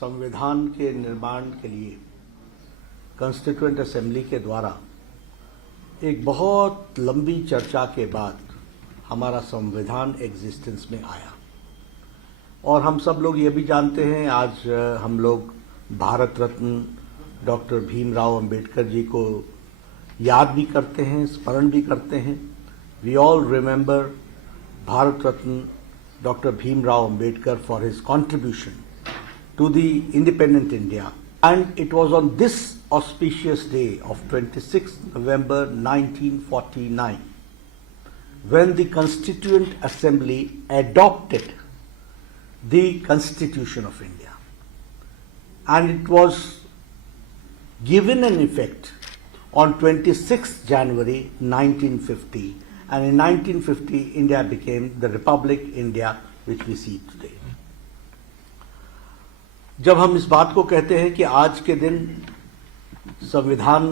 संविधान के निर्माण के लिए कॉन्स्टिट्यूएंट असेंबली के द्वारा एक बहुत लंबी चर्चा के बाद हमारा संविधान एग्जिस्टेंस में आया। और हम सब लोग ये भी जानते हैं, आज हम लोग भारत रत्न डॉक्टर भीमराव अंबेडकर जी को याद भी करते हैं, स्मरण भी करते हैं। We all remember Bharat Ratna doctor Bhimrao Ambedkar for his contribution to the independent India. And it was on this auspicious day of 26th November 1949 when the Constituent Assembly adopted the Constitution of India. And it was given an effect on 26th January 1950. And in 1950, India became the Republic India which we see today. जब हम इस बात को कहते हैं कि आज के दिन संविधान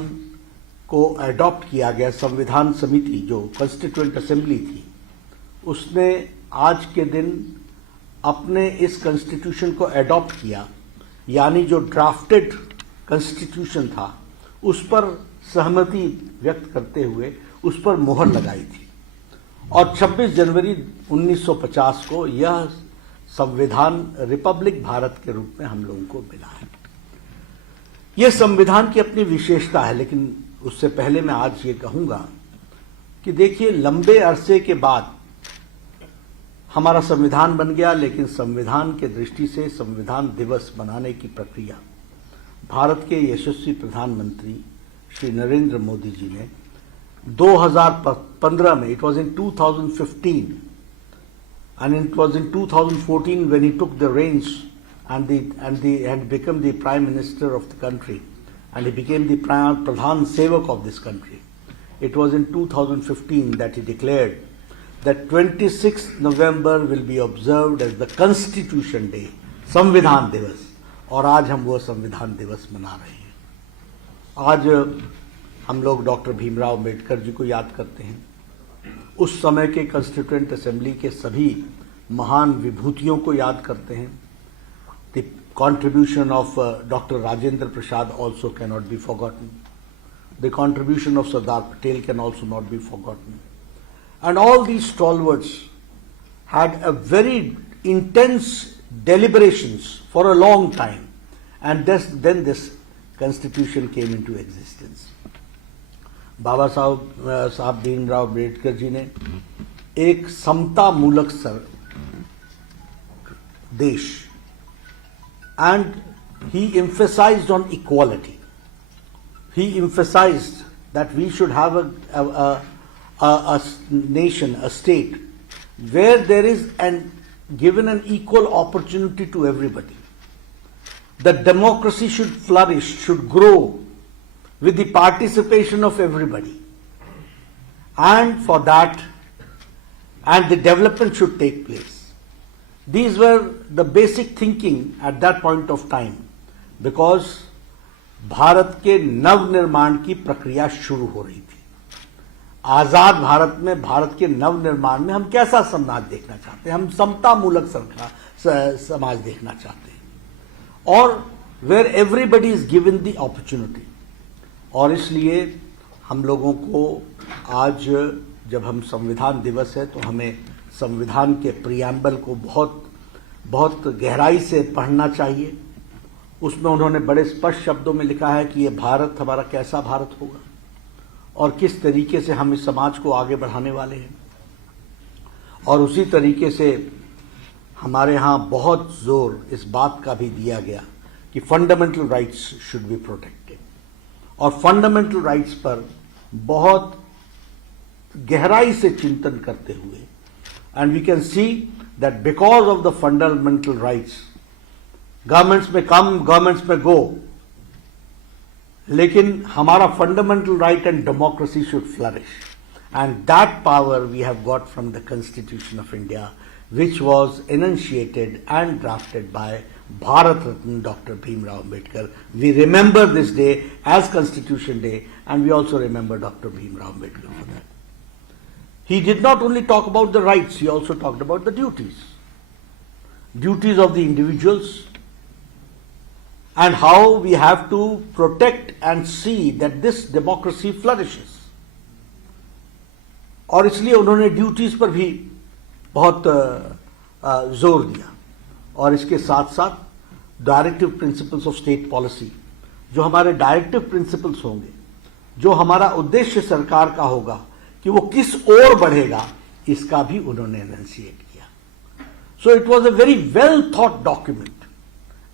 को अडॉप्ट किया गया, संविधान समिति जो कॉन्स्टिट्यूएंट असेंबली थी, उसने आज के दिन अपने इस कॉन्स्टिट्यूशन को अडॉप्ट किया, यानी जो ड्राफ्टेड कॉन्स्टिट्यूशन था उस पर सहमति व्यक्त करते हुए उस पर मोहर लगाई थी। और 26 जनवरी 1950 को यह संविधान रिपब्लिक भारत के रूप में हम लोगों को मिला है। यह संविधान की अपनी विशेषता है, लेकिन उससे पहले मैं आज ये कहूंगा कि देखिए, लंबे अरसे के बाद हमारा संविधान बन गया, लेकिन संविधान के दृष्टि से संविधान दिवस मनाने की प्रक्रिया भारत के यशस्वी प्रधानमंत्री श्री नरेंद्र मोदी जी ने 2015 में, it was in 2015 and it was in 2014 when he took the reins and had become the prime minister of the country and he became the pradhan sevak of this country. It was in 2015 that he declared that 26th November will be observed as the Constitution Day, संविधान दिवस, और आज हम वो संविधान दिवस मना रहे हैं। आज हम लोग डॉक्टर भीमराव अंबेडकर जी को याद करते हैं, उस समय के कॉन्स्टिट्यूएंट असेंबली के सभी महान विभूतियों को याद करते हैं। The contribution of doctor Rajendra Prasad also can not be forgotten, the contribution of Sardar Patel can also not be forgotten, and all these stalwarts had a very intense deliberations for a long time, and then this constitution came into existence. बाबा साहब भीमराव अंबेडकर जी ने एक समता मूलक देश, and he emphasized on equality. He emphasized that we should have a nation, a state, where there is given an equal opportunity to everybody. The democracy should flourish, should grow with the participation of everybody. And for that, and the development should take place. These were the basic thinking at that point of time, because Bharat के नवनिर्माण की प्रक्रिया शुरू हो रही थी। आजाद भारत में, भारत के नवनिर्माण में हम कैसा समाज देखना चाहते हैं? हम समता मूलक समाज देखना चाहते हैं, और where everybody is given the opportunity. और इसलिए हम लोगों को आज जब हम संविधान दिवस है तो हमें संविधान के प्रियम्बल को बहुत गहराई से पढ़ना चाहिए। उसमें उन्होंने बड़े स्पष्ट शब्दों में लिखा है कि ये भारत हमारा कैसा भारत होगा और किस तरीके से हम इस समाज को आगे बढ़ाने वाले हैं। और उसी तरीके से हमारे यहाँ बहुत जोर इस बात का भी दिया गया कि fundamental rights should be protected, और फंडामेंटल राइट्स पर बहुत गहराई से चिंतन करते हुए, and we can see that because of the fundamental rights governments में कम, गवर्नमेंट्स में गो, लेकिन हमारा fundamental right and democracy should flourish, and that power we have got from the constitution of India, which was enunciated and drafted by Bharat Ratna Dr. Bhimrao Ambedkar. We remember this day as Constitution Day, and we also remember Dr. Bhimrao Ambedkar for that. He did not only talk about the rights, he also talked about the duties. Duties of the individuals, and how we have to protect and see that this democracy flourishes. और इसलिए उन्होंने duties पर भी बहुत जोर दिया, और इसके साथ साथ directive principles of state policy, जो हमारे डायरेक्टिव प्रिंसिपल्स होंगे, जो हमारा उद्देश्य सरकार का होगा कि वो किस ओर बढ़ेगा, इसका भी उन्होंने एनंसिएट किया. So it was a very well thought document,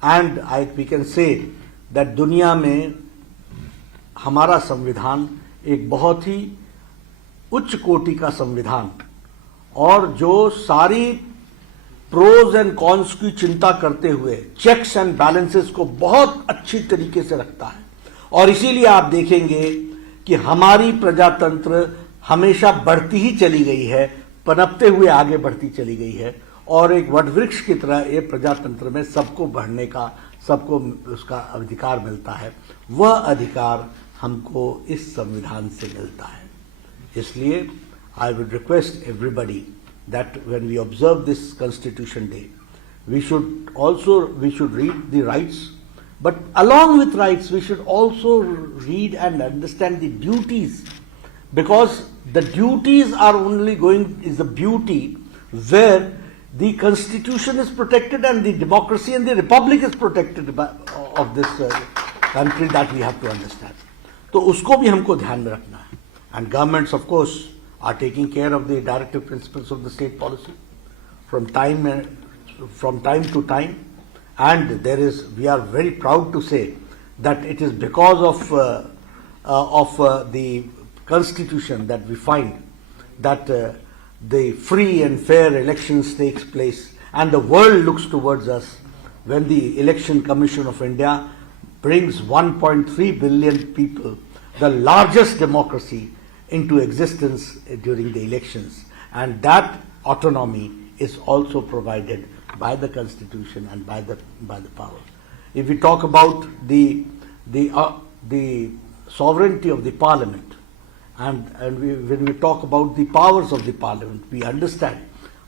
and we can say that दुनिया में हमारा संविधान एक बहुत ही उच्च कोटि का संविधान, और जो सारी प्रोज एंड कॉन्स की चिंता करते हुए चेक्स एंड बैलेंसेस को बहुत अच्छी तरीके से रखता है. और इसीलिए आप देखेंगे कि हमारी प्रजातंत्र हमेशा बढ़ती ही चली गई है, पनपते हुए आगे बढ़ती चली गई है, और एक वटवृक्ष की तरह ये प्रजातंत्र में सबको बढ़ने का, सबको उसका अधिकार मिलता है. वह अधिकार हमको इस संविधान से मिलता है. इसलिए I would request everybody that when we observe this Constitution Day, we should read the rights, but along with rights we should also read and understand the duties, because the duties are only is the beauty where the Constitution is protected and the democracy and the republic is protected of this country, that we have to understand. तो उसको भी हमको ध्यान में रखना है. And governments, of course, are taking care of the directive principles of the state policy from time to time, and we are very proud to say that it is because of the Constitution that we find that the free and fair elections takes place, and the world looks towards us when the Election Commission of India brings 1.3 billion people, the largest democracy, into existence during the elections, and that autonomy is also provided by the Constitution and by the power. If we talk about the sovereignty of the Parliament, and when we talk about the powers of the Parliament, we understand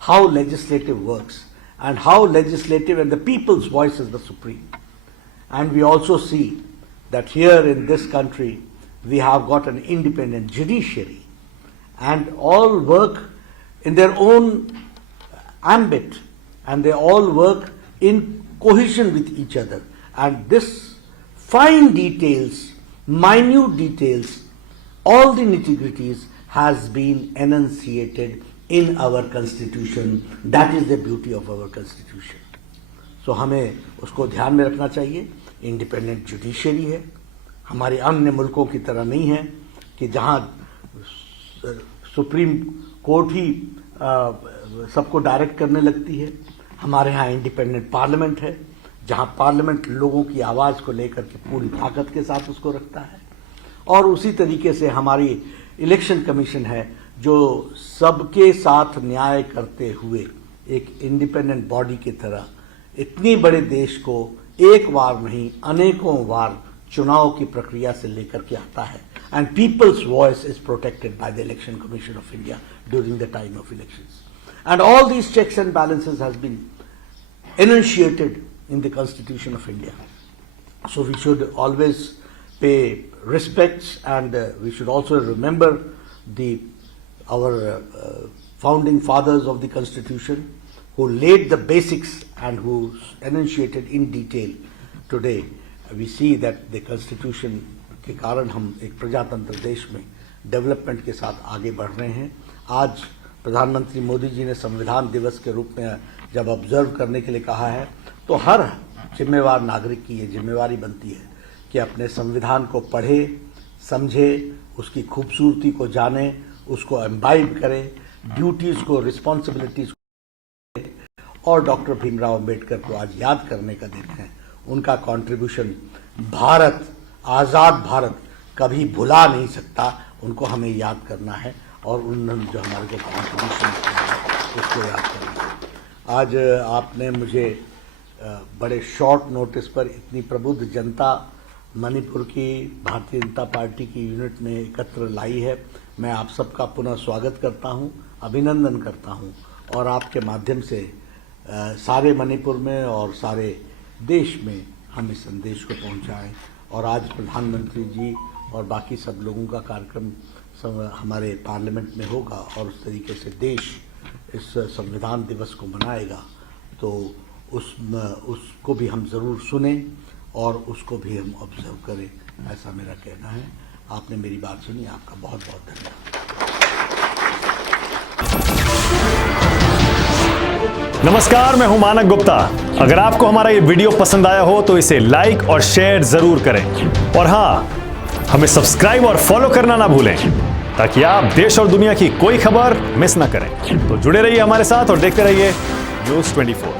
how legislative works, and how legislative and the people's voice is the supreme. And we also see that here in this country we have got an independent judiciary, and all work in their own ambit, and they all work in cohesion with each other. And this fine details, minute details, all the nitty-gritties has been enunciated in our Constitution. That is the beauty of our Constitution. So हमें उसको ध्यान में रखना चाहिए. Independent judiciary है, हमारे अन्य मुल्कों की तरह नहीं है कि जहाँ सुप्रीम कोर्ट ही सबको डायरेक्ट करने लगती है. हमारे यहाँ इंडिपेंडेंट पार्लियामेंट है, जहाँ पार्लियामेंट लोगों की आवाज़ को लेकर के पूरी ताकत के साथ उसको रखता है. और उसी तरीके से हमारी इलेक्शन कमीशन है, जो सबके साथ न्याय करते हुए एक इंडिपेंडेंट बॉडी की तरह इतनी बड़े देश को एक बार नहीं अनेकों बार चुनाव की प्रक्रिया से लेकर के आता है. And people's voice is protected by the Election Commission of India during the time of elections. And all these checks and balances has been enunciated in the Constitution of India. So we should always pay respects, and we should also remember our founding fathers of the Constitution, who laid the basics and who enunciated in detail. Today we see that the Constitution के कारण हम एक प्रजातंत्र देश में development के साथ आगे बढ़ रहे हैं. आज प्रधानमंत्री मोदी जी ने संविधान दिवस के रूप में जब ऑब्जर्व करने के लिए कहा है, तो हर जिम्मेवार नागरिक की ये जिम्मेवारी बनती है कि अपने संविधान को पढ़े, समझे, उसकी खूबसूरती को जाने, उसको एम्बाइब करे, ड्यूटीज़ को, रिस्पॉन्सिबिलिटीज़ को. और डॉक्टर भीमराव अंबेडकर को आज याद करने का दिन है. उनका कंट्रीब्यूशन भारत, आज़ाद भारत कभी भुला नहीं सकता. उनको हमें याद करना है, और उन्होंने जो हमारे को कंट्रीब्यूशन किया है उसको याद करना है. आज आपने मुझे बड़े शॉर्ट नोटिस पर इतनी प्रबुद्ध जनता मणिपुर की भारतीय जनता पार्टी की यूनिट में एकत्र लाई है. मैं आप सबका पुनः स्वागत करता हूं, अभिनंदन करता हूं, और आपके माध्यम से सारे मणिपुर में और सारे देश में हम इस संदेश को पहुंचाएं। और आज प्रधानमंत्री जी और बाकी सब लोगों का कार्यक्रम हमारे पार्लियामेंट में होगा और उस तरीके से देश इस संविधान दिवस को मनाएगा, तो उसको भी हम ज़रूर सुने और उसको भी हम ऑब्जर्व करें, ऐसा मेरा कहना है। आपने मेरी बात सुनी, आपका बहुत बहुत धन्यवाद। नमस्कार, मैं हूं मानक गुप्ता। अगर आपको हमारा ये वीडियो पसंद आया हो तो इसे लाइक और शेयर जरूर करें, और हाँ, हमें सब्सक्राइब और फॉलो करना ना भूलें ताकि आप देश और दुनिया की कोई खबर मिस ना करें। तो जुड़े रहिए हमारे साथ और देखते रहिए न्यूज़ 24।